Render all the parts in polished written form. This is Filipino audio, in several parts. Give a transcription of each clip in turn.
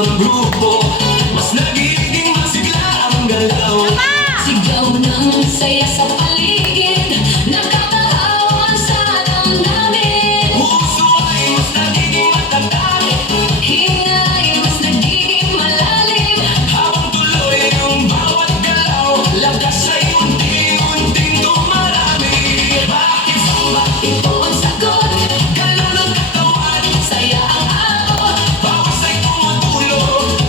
ang grupo, mas nagiging masigla ang galaw. Sigaw ng saya sa paligid, nakakahawa sa damdamin. Puso ay mas nagiging matatag, Hinga ay mas nagiging malalim. habang tuloy ang bawat galaw, lakas ay unti-unting dumarami. Bakit samba? Ito ang sagot, Ganun ang katawan, saya ang abot. bawas ay tumutulo,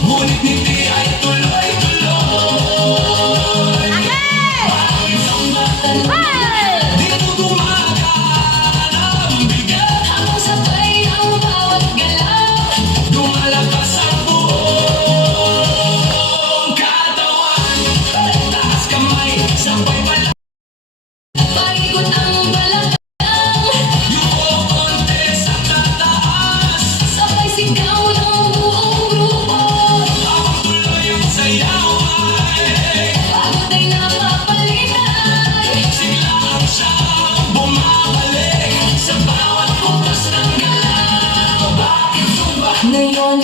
ngunit ngiti ay tuloy-tuloy. Bakit samba? Dito gumagaan ang bigat, Habang sabay ang bawat galaw, lumalakas ang buong katawan. Taas kamay, sabay pala, paikot ang balakang. yung konti sa tataas, Sabay sigaw ng buong grupo, habang tuloy ang sayaw ay pagod ay napapalitan. siglang siyang bumabalik sa bawat bukas ng galaw. Bakit sumba? Ngayon